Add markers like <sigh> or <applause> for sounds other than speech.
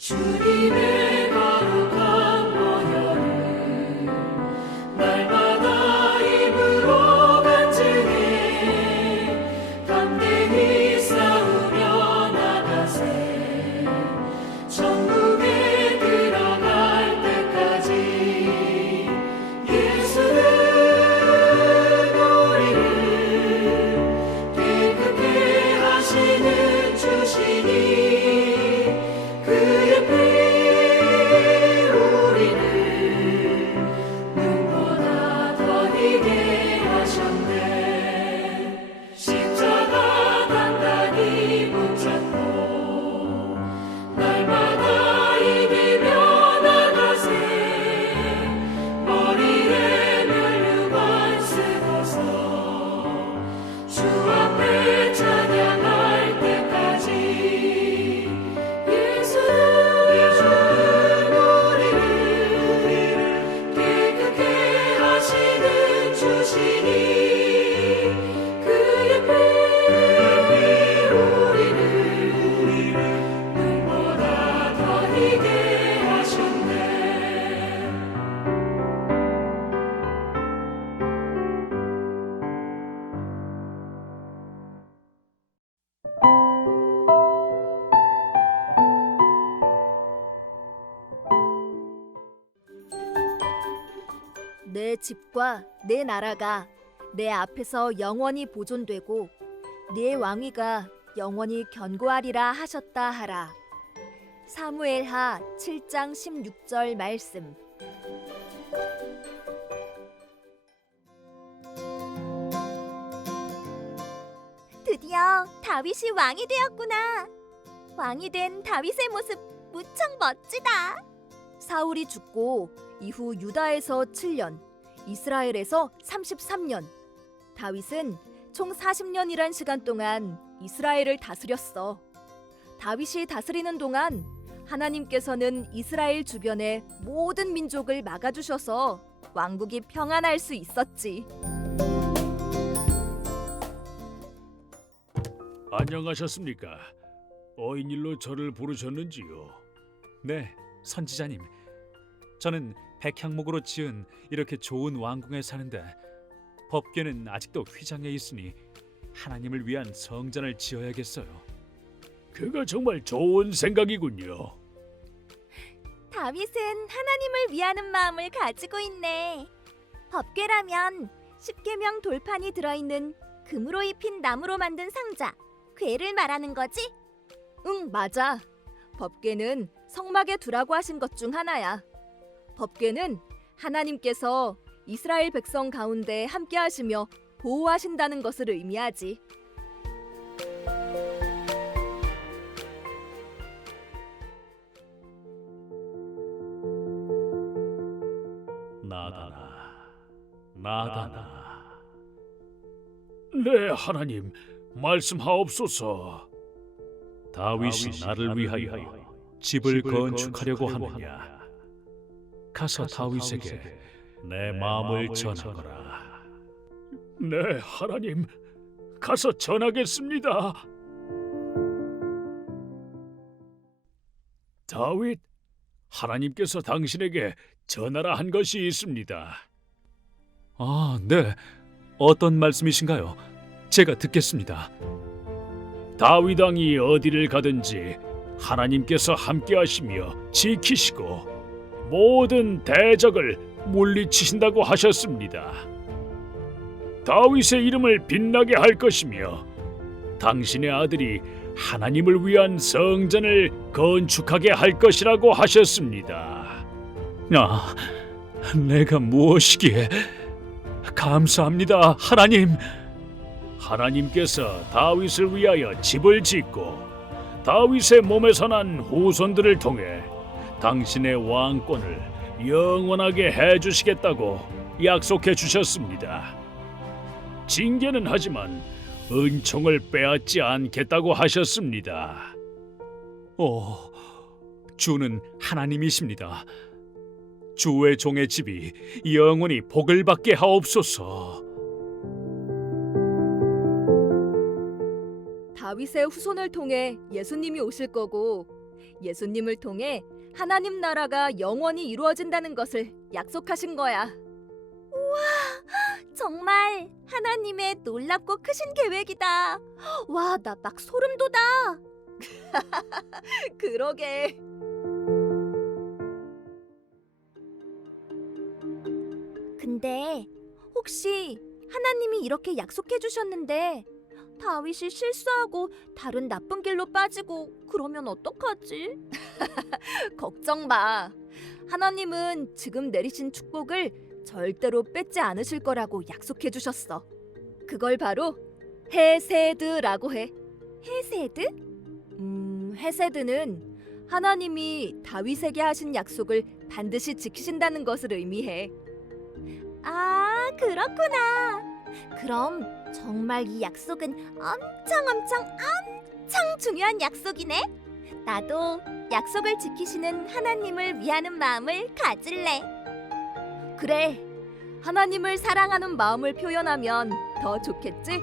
주 주시니 내 집과 내 나라가 내 앞에서 영원히 보존되고 네 왕위가 영원히 견고하리라 하셨다 하라. 사무엘하 7장 16절 말씀. 드디어 다윗이 왕이 되었구나. 왕이 된 다윗의 모습 무척 멋지다. 사울이 죽고 이후 유다에서 7년, 이스라엘에서 33년. 다윗은 총 40년이란 시간 동안 이스라엘을 다스렸어. 다윗이 다스리는 동안 하나님께서는 이스라엘 주변의 모든 민족을 막아주셔서 왕국이 평안할 수 있었지. 안녕하셨습니까? 어인 일로 저를 부르셨는지요? 네, 선지자님. 저는 백향목으로 지은 이렇게 좋은 왕궁에 사는데 법궤는 아직도 휘장에 있으니 하나님을 위한 성전을 지어야겠어요. 그거 정말 좋은 생각이군요. 다윗은 하나님을 위하는 마음을 가지고 있네. 법궤라면 십계명 돌판이 들어있는 금으로 입힌 나무로 만든 상자, 궤를 말하는 거지? 응, 맞아. 법궤는 성막에 두라고 하신 것 중 하나야. 법궤는 하나님께서 이스라엘 백성 가운데 함께 하시며 보호하신다는 것을 의미하지. 나다나, 나다나. 네, 하나님, 말씀하옵소서. 다윗이 나를 위하여 집을 건축하려고 하느냐? 가서 다윗에게 내 마음을 전하거라. 네, 하나님, 가서 전하겠습니다. 다윗, 하나님께서 당신에게 전하라 한 것이 있습니다. 아, 네. 어떤 말씀이신가요? 제가 듣겠습니다. 다윗 왕이 어디를 가든지 하나님께서 함께하시며 지키시고 모든 대적을 물리치신다고 하셨습니다. 다윗의 이름을 빛나게 할 것이며 당신의 아들이 하나님을 위한 성전을 건축하게 할 것이라고 하셨습니다. 아, 내가 무엇이기에 감사합니다, 하나님. 하나님께서 다윗을 위하여 집을 짓고 다윗의 몸에서 난 후손들을 통해 당신의 왕권을 영원하게 해 주시겠다고 약속해 주셨습니다. 징계는 하지만 은총을 빼앗지 않겠다고 하셨습니다. 오, 주는 하나님이십니다. 주의 종의 집이 영원히 복을 받게 하옵소서. 다윗의 후손을 통해 예수님이 오실 거고 예수님을 통해 하나님 나라가 영원히 이루어진다는 것을 약속하신 거야. 우와, 정말 하나님의 놀랍고 크신 계획이다. 와, 나 막 소름 돋아. <laughs> 그러게. 근데 혹시 하나님이 이렇게 약속해 주셨는데 다윗이 실수하고 다른 나쁜 길로 빠지고 그러면 어떡하지? <laughs> 걱정 마. 하나님은 지금 내리신 축복을 절대로 뺏지 않으실 거라고 약속해 주셨어. 그걸 바로 헤세드라고 해. 헤세드? 음, 헤세드는 하나님이 다윗에게 하신 약속을 반드시 지키신다는 것을 의미해. 아, 그렇구나. 그럼 정말 이 약속은 엄청 엄청 엄청 중요한 약속이네. 나도 약속을 지키시는 하나님을 위하는 마음을 가질래. 그래. 하나님을 사랑하는 마음을 표현하면 더 좋겠지?